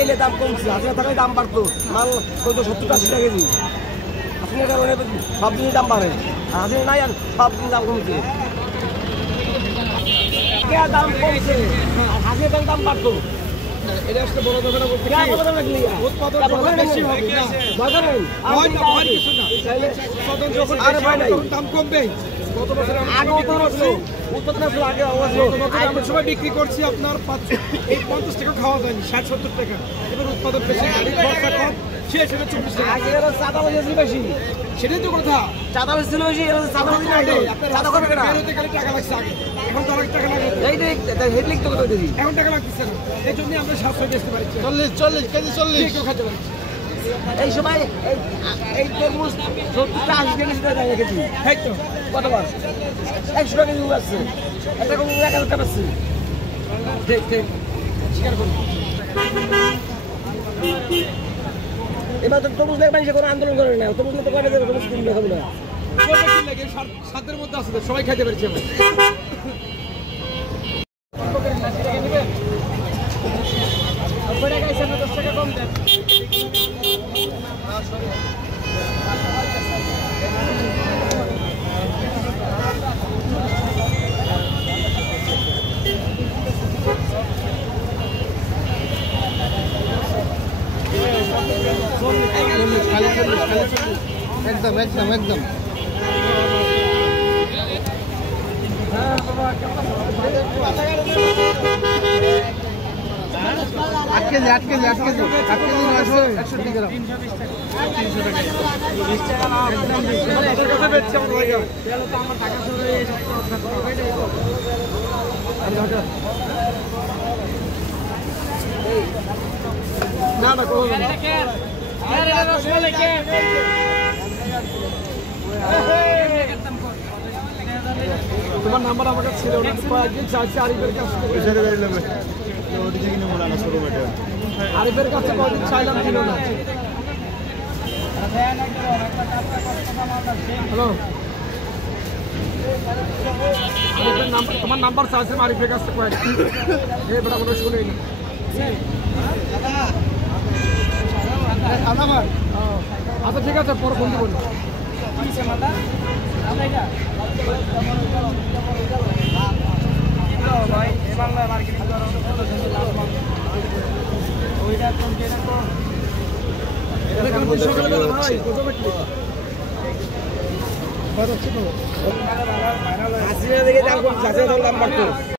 আইলে দাম কমছে, হাসিনা থাকলে দাম বাড়তো, মাল হয়তো 70-80 টাকা কেজি। হাসিনার কারণে সব জিনিস দাম বাড়ে, হাসিনা নাই আর সব জিনিস দাম কমছে। দাম কমছে, হাসিনার দাম বাড়তো। এটা আসলে বড় কথা না, বলতে উৎপাদন বেশি হবে না, দরকার নেই কিছু না, উৎপাদন যখন দাম কমবে। গত বছর আমরা সবাই বিক্রি করছি আপনার 50 টাকা খাওয়া যায়নি, 60-70 টাকা। এবার উৎপাদন বেশি, খরচা কম, সে হিসেবে 24 টাকা। চাঁদা বেশি, সেটাই তো কথা। চাঁদা বেশি ছিল বেশি, চাঁদা টাকা লাগছে আগে, এখন তো অনেক টাকা লাগে। এখন টাকা লাগতেছে না, এই জন্য আমরা 700 বেচতে পারছি। 40 কেজি 40 কেউ খেতে পারছি। এই সময় এই তরমুজ 70-80 টাকা কেজি, তাই তো কতবার 100 টাকা কেজি আছে, একটা কোনো 1000 টাকা আছে। ঠিক ঠিক স্বীকার করুন। এবার তো তরমুজ মানুষের কোনো আন্দোলন করে না, তরমুজ তো করে দেবে, তরমুজ কিনবে হবে না, সাধ্যের মধ্যে আছে, সবাই খাইতে পারছি আমরা। একদম একদম একদম 8 কেজি 160 গ্রাম 300 টাকা। না না তোমার নাম্বার আমার কাছে ছিল না, কয়েকদিন চাইছি আরিফের কাছে, আরিফের কাছে কয়েকদিন চাইলাম, ছিল না। হ্যালো, তোমার নাম্বার চাইছে আরিফের কাছে কয়েকদিন, বেটা কোনো শুনেই না। আচ্ছা ঠিক আছে, পরে ফোন দিব। হাসিনা দেখে দাম কমছে, দাম বাড়তো।